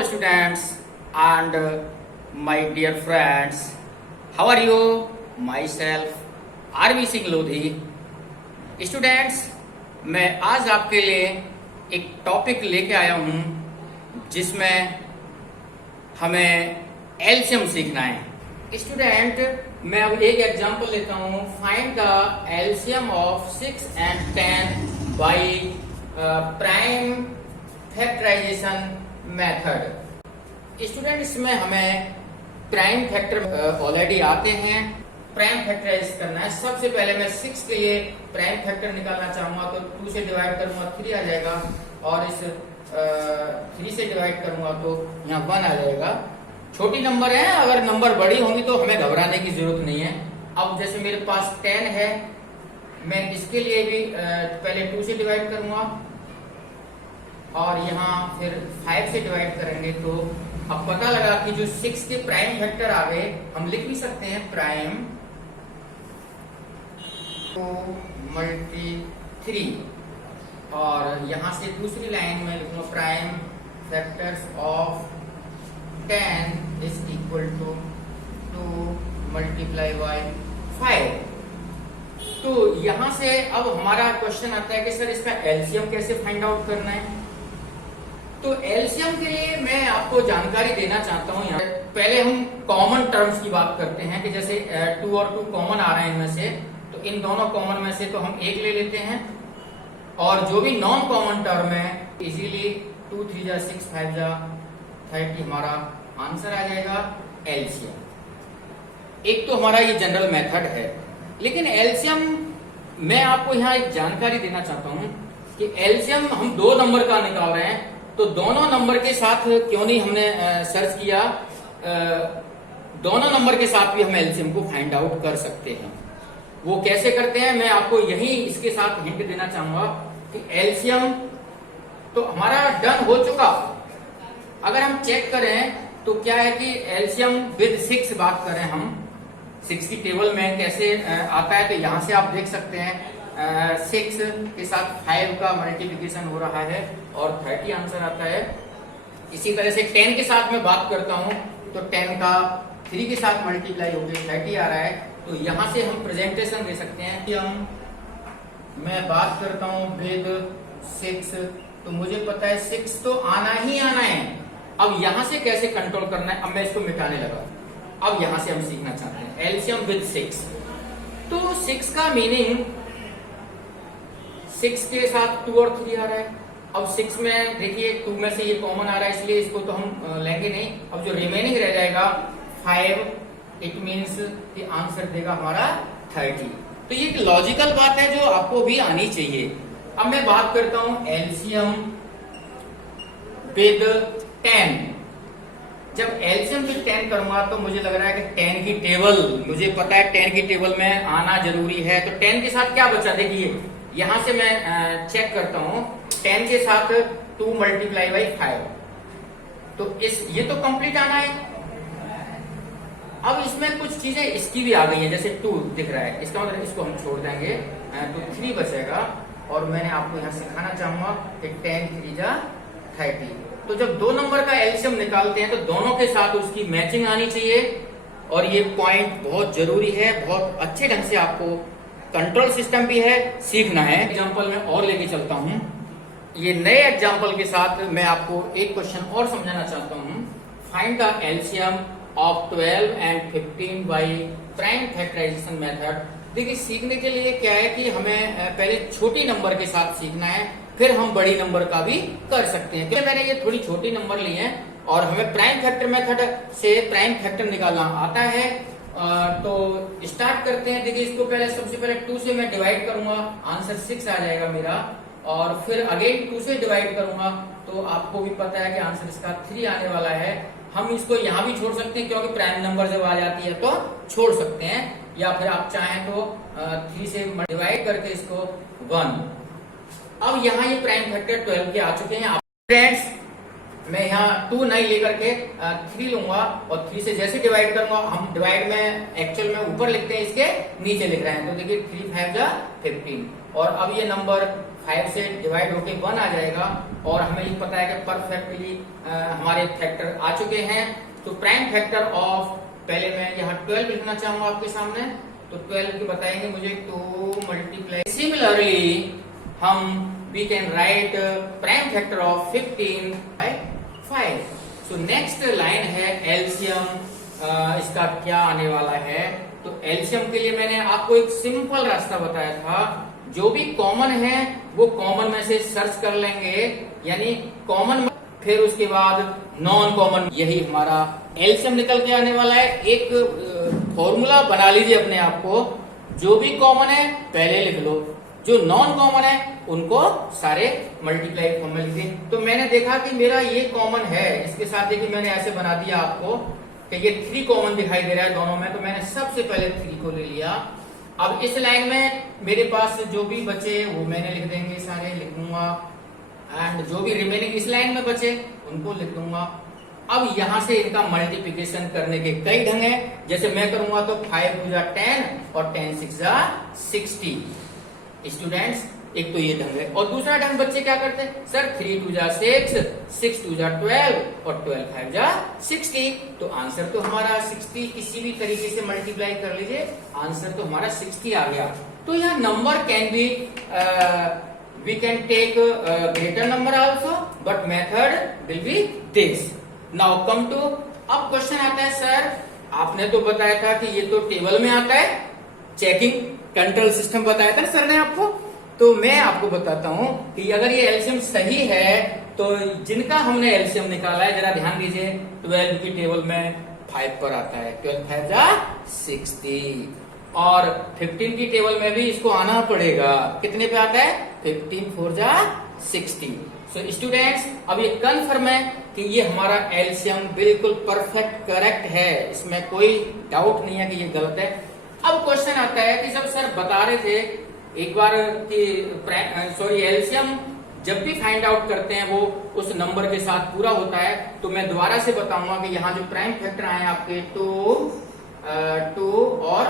Hello students and my dear friends. How are you? Myself RV Singh Lodhi. Students, मैं आज आपके लिए एक टॉपिक लेके आया हूँ जिसमें हमें एलसीएम सीखना है. स्टूडेंट, मैं अब एक एग्जांपल लेता हूँ. Find the LCM of 6 and 10 by prime factorization method. Student, इसमें हमें प्राइम फैक्टर ऑलरेडी आते हैं. प्राइम फैक्टराइज करना है. सबसे पहले मैं 6 के लिए प्राइम फैक्टर निकालना चाहूंगा तो 2 से डिवाइड करूंगा 3 आ जाएगा, और इस 3 से डिवाइड करूंगा तो यहाँ 1 आ जाएगा. छोटी नंबर है, अगर नंबर बड़ी होंगी तो हमें घबराने की जरूरत नहीं है. अब जैसे मेरे पास 10 है, मैं इसके लिए भी पहले 2 से डिवाइड करूंगा और यहाँ फिर 5 से डिवाइड करेंगे तो अब पता लगा कि जो 6 के प्राइम फैक्टर आ गए. हम लिख भी सकते हैं प्राइम 2 मल्टी 3, और यहाँ से दूसरी लाइन में लिखूंगा prime factors of 10 is equal to 2 multiply by 5. तो यहां से अब हमारा क्वेश्चन आता है कि सर इसका एलसीएम कैसे फाइंड आउट करना है. तो एलसीएम के लिए मैं आपको जानकारी देना चाहता हूं. यहाँ पहले हम कॉमन टर्म्स की बात करते हैं कि जैसे 2 और 2 कॉमन आ रहे हैं इनमें से, तो इन दोनों कॉमन में से तो हम 1 ले लेते हैं, और जो भी नॉन कॉमन टर्म है इजीली 2 3 जा 6 5 जा 30 हमारा आंसर आ जाएगा एलसीएम. एक तो हमारा ये जनरल मेथड है, लेकिन एलसीएम मैं आपको यहाँ एक जानकारी देना चाहता हूं कि एलसीएम हम 2 नंबर का निकाल रहे हैं, तो दोनों नंबर के साथ क्यों नहीं हमने सर्च किया. दोनों नंबर के साथ भी हम एलसीएम को फाइंड आउट कर सकते हैं. वो कैसे करते हैं मैं आपको यही इसके साथ हिंट देना चाहूंगा कि एलसीएम तो हमारा डन हो चुका. अगर हम चेक करें तो क्या है कि एलसीएम विद 6 बात करें हम 6 की टेबल में कैसे आता है, तो यहां से आप देख सकते हैं 6 के साथ 5 का मल्टीप्लिकेशन हो रहा है और 30 आंसर आता है. इसी तरह से 10 के साथ मैं बात करता हूं तो 10 का 3 के साथ मल्टीप्लाई होकर 30 आ रहा है. तो यहां से हम प्रेजेंटेशन दे सकते हैं कि मैं बात करता हूं विद 6, तो मुझे पता है 6 तो आना ही आना है. अब यहां से कैसे कंट्रोल करना है, अब मैं इसको मिटाने लगा. अब यहां से हम सीखना चाहते हैं एलसीएम विद 6. तो 6 का मीनिंग 6 के साथ 2 और 3 आ रहा है. अब 6 में देखिए 2 में से ये कॉमन आ रहा है, इसलिए इसको तो हम लेंगे नहीं. अब जो रिमेनिंग रह जाएगा 5, इट मीन्स कि आंसर देगा हमारा 30. तो ये एक लॉजिकल बात है जो आपको भी आनी चाहिए. अब मैं बात करता हूं एलसीएम विद 10. जब एलसीएम विद 10 करूंगा तो मुझे लग रहा है कि 10 की टेबल, मुझे पता है 10 की टेबल में आना जरूरी है. तो 10 के साथ क्या बचा, देखिए यहां से मैं चेक करता हूं 10 के साथ 2 मल्टीप्लाई बाई 5, तो ये तो कंप्लीट आना है. अब इसमें कुछ चीजें इसकी भी आ गई है, जैसे 2 दिख रहा है, इसका मतलब इसको हम छोड़ देंगे तो 3 बचेगा. और मैंने आपको यहाँ सिखाना चाहूंगा कि 10 3 जा 30. तो जब 2 नंबर का एलसीएम निकालते हैं तो दोनों के साथ उसकी मैचिंग आनी चाहिए, और ये पॉइंट बहुत जरूरी है. बहुत अच्छे ढंग से आपको कंट्रोल सिस्टम भी है, सीखना है. एग्जाम्पल में और लेके चलता हूं. ये नए एग्जाम्पल के साथ मैं आपको एक क्वेश्चन और समझाना चाहता हूं. Find the LCM of 12 and 15 by prime factorization method. देखिए सीखने के लिए क्या है कि हमें पहले छोटी नंबर के साथ सीखना है, फिर हम बड़ी नंबर का भी कर सकते हैं. क्योंकि मैंने ये थोड़ी छोटी नंबर ली है और हमें प्राइम फैक्टर मेथड से प्राइम फैक्टर निकालना आता है. तो स्टार्ट करते हैं. देखिए इसको पहले सबसे पहले 2 से मैं डिवाइड करूंगा, आंसर 6 आ जाएगा मेरा, और फिर अगेन 2 से डिवाइड करूंगा तो आपको भी पता है कि आंसर इसका 3 आने वाला है. हम इसको यहाँ भी छोड़ सकते हैं क्योंकि प्राइम नंबर जब आ जाती है तो छोड़ सकते हैं, या फिर आप चाहें तो 3 से डिवाइड करके इसको 1. अब यहाँ ये प्राइम फैक्टर 12 के आ चुके हैं. फ्रेंड्स, मैं यहाँ 2 नहीं लेकर के 3 लूंगा, और 3 से जैसे डिवाइड करूंगा, हम डिवाइड में एक्चुअल में ऊपर लिखते हैं, इसके नीचे लिख रहे हैं. तो देखिए 3 5 जा 15, और अब ये नंबर 5 से डिवाइड होके 1 आ जाएगा और हमें ये पता है कि परफेक्टली हमारे फैक्टर आ चुके हैं। तो प्राइम फैक्टर ऑफ, पहले मैं यहाँ 12 लिखना चाहूंगा आपके सामने, तो 12 की बताएंगे मुझे 2 मल्टीप्लाई। सिमिलरली हम we can write prime factor of 15 by 5। So next line है एलसीएम, इसका क्या आने वाला है। तो एलसीएम के लिए मैंने आपको एक सिंपल रास्ता बताया था, जो भी कॉमन है वो कॉमन में से सर्च कर लेंगे, यानी कॉमन फिर उसके बाद नॉन कॉमन, यही हमारा एलसीएम निकल के आने वाला है। एक फॉर्मूला बना लीजिए अपने आप को, जो भी कॉमन है पहले लिख लो, जो नॉन कॉमन है उनको सारे मल्टीप्लाई फॉर्म में लिख दिए। तो मैंने देखा कि मेरा ये कॉमन है, इसके साथ देखिए मैंने ऐसे बना दिया आपको कि ये 3 कॉमन दिखाई दे रहा है दोनों में, तो मैंने सबसे पहले 3 को ले लिया। अब इस लाइन में मेरे पास जो भी बचे वो मैंने लिख देंगे, सारे लिख दूंगा, एंड जो भी रिमेनिंग इस लाइन में बचे उनको लिख दूंगा। अब यहां से इनका मल्टीप्लिकेशन करने के कई ढंग है, जैसे मैं करूंगा तो 5 2 जा 10 और 10 6 जा 60 स्टूडेंट्स, एक तो ये ढंग है। और दूसरा ढंग बच्चे क्या करते हैं, सर 3 2 जा 6 6 2 जा 12 और 12 5 जा 60। तो आंसर तो हमारा 60, किसी भी तरीके से मल्टीप्लाई कर लीजिए, आंसर तो हमारा 60 आ गया। तो यह number can be we can take a greater number also, but method will be this. Now come to, अब क्वेश्चन आता है, सर आपने तो बताया था कि ये तो टेबल में आता है, चेकिंग कंट्रोल सिस्टम बताया था सर ने आपको, तो मैं आपको बताता हूं कि अगर ये एलसीएम सही है तो जिनका हमने एलसीएम निकाला है, जरा ध्यान दीजिए, 12 की टेबल में 5 पर आता है, 12 5 जा 60, और 15 की टेबल में भी इसको आना पड़ेगा, कितने पे आता है, 15 4 जा 60। सो स्टूडेंट्स, अब ये कन्फर्म है कि ये हमारा एलसीएम बिल्कुल परफेक्ट करेक्ट है, इसमें कोई डाउट नहीं है कि ये गलत है। अब क्वेश्चन आता है कि जब सर बता रहे थे एक बार कि एलसीएम जब भी फाइंड आउट करते हैं वो उस नंबर के साथ पूरा होता है, तो मैं दोबारा से बताऊंगा कि यहाँ जो प्राइम फैक्टर आए आपके 2 और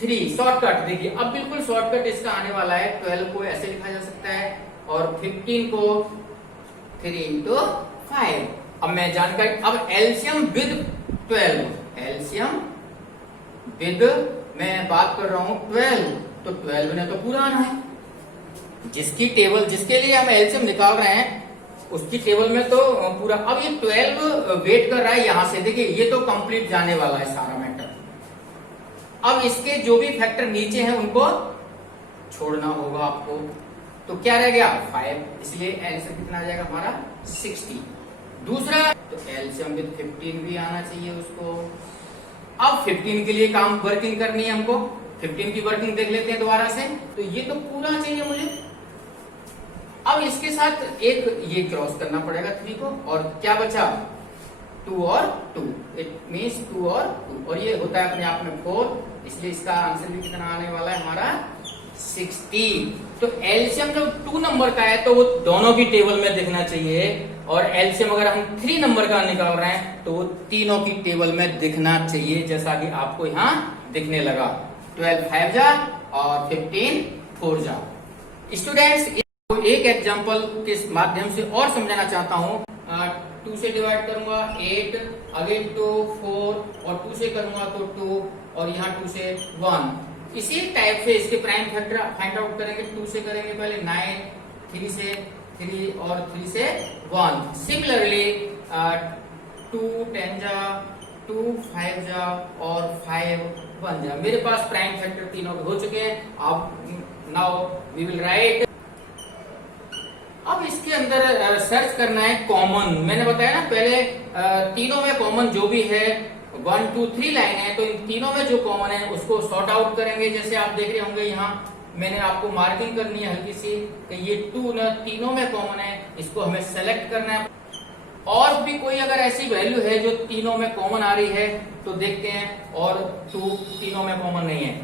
3, शॉर्टकट देखिए, अब बिल्कुल शॉर्टकट इसका आने वाला है। 12 को ऐसे लिखा जा सकता है और 15 को 3 into 5। अब मैं जानकारी, अब एलसीएम विद 12, एलसीएम विद मैं बात कर रहा हूं 12, तो 12 ने तो पूरा आना है, जिसकी टेबल जिसके लिए हम एलसीएम निकाल रहे हैं उसकी टेबल में तो पूरा। अब ये 12 वेट कर रहा है यहां से, देखिए ये तो कंप्लीट जाने वाला है सारा मैटर। अब इसके जो भी फैक्टर नीचे हैं उनको छोड़ना होगा आपको, तो क्या रह गया 5, इसलिए एलसीएम कितना आ जाएगा हमारा 60। दूसरा तो एलसीएम विद 15 भी आना चाहिए उसको। अब 15 के लिए काम वर्किंग करनी है हमको, 15 की वर्किंग देख लेते हैं दोबारा से, तो ये तो पूरा चाहिए मुझे। अब इसके साथ एक ये क्रॉस करना पड़ेगा 3 को, और क्या बचा 2 और 2, इट मीन्स 2 और 2, और ये होता है अपने आप में 4, इसलिए इसका आंसर भी कितना आने वाला है हमारा 60। तो एलसीएम जब 2 नंबर का है तो वो दोनों की टेबल में दिखना चाहिए, और एलसीएम अगर हम 3 नंबर का निकाल रहे हैं तो वो तीनों की टेबल में दिखना चाहिए, जैसा कि आपको यहाँ दिखने लगा, 12 5 जा और 15 4 जा। स्टूडेंट्स, एक एग्जांपल के माध्यम से और समझाना चाहता हूँ। 2 से डिवाइड करूंगा 8, अगेन 2 4, और 2 से करूंगा तो 2, और यहाँ 2 से 1। इसी टाइप से इसके प्राइम फैक्टर फाइंड आउट करेंगे। 2 से करेंगे पहले 9, 3 से 3 और 3 से 1। सिमिलरली 2 10 जा, 2 5 जा और 5 1 जा। मेरे पास प्राइम फैक्टर तीनों हो चुके हैं। अब नाउ वी विल राइट। अब इसके अंदर सर्च करना है कॉमन। मैंने बताया ना पहले, तीनों में कॉमन जो भी है 1 2 3 लाइन है, तो इन तीनों में जो कॉमन है उसको सॉर्ट आउट करेंगे। जैसे आप देख रहे होंगे यहाँ मैंने आपको मार्किंग करनी है हल्की सी कि ये 2 ना तीनों में कॉमन है, इसको हमें सेलेक्ट करना है। और भी कोई अगर ऐसी वैल्यू है जो तीनों में कॉमन आ रही है तो देखते हैं, और 2 तीनों में कॉमन नहीं है।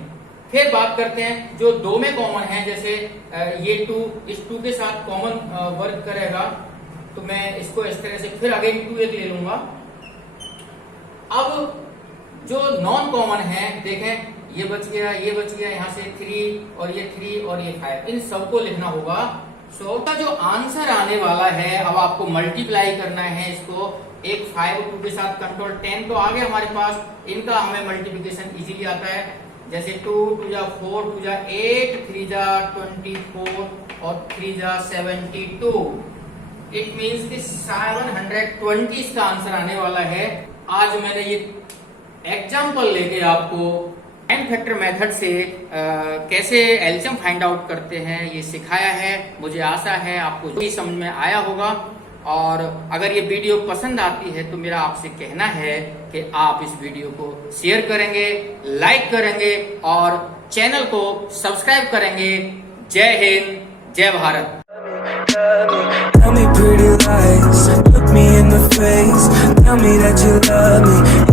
फिर बात करते हैं जो 2 में कॉमन है, जैसे ये 2 इस 2 के साथ कॉमन वर्क करेगा, तो मैं इसको इस तरह से फिर अगेन 2 एक ले लूंगा। अब जो नॉन कॉमन है देखें, ये बच गया, ये बच गया, यहाँ से 3 और ये 3 और ये 5, इन सबको लिखना होगा। सो का जो आंसर आने वाला है, अब आपको मल्टीप्लाई करना है इसको, एक 5 और 2 के साथ कंट्रोल 10 तो आ गया हमारे पास, इनका हमें मल्टीप्लिकेशन इजीली आता है। जैसे 2 2 जा 4, 2 जा 8, 3 जा 24 और 3 जा 72। इट मीन्स कि 720 इसका आंसर आने वाला है। आज मैंने ये एग्जाम्पल लेके आपको टाइम फैक्टर मेथड से कैसे एलसीएम फाइंड आउट करते हैं ये सिखाया है। मुझे आशा है आपको जो भी समझ में आया होगा, और अगर ये वीडियो पसंद आती है तो मेरा आपसे कहना है कि आप इस वीडियो को शेयर करेंगे, लाइक करेंगे और चैनल को सब्सक्राइब करेंगे। जय हिंद, जय Bharat. Tell me pretty lies, look me in the face, tell me that you love me.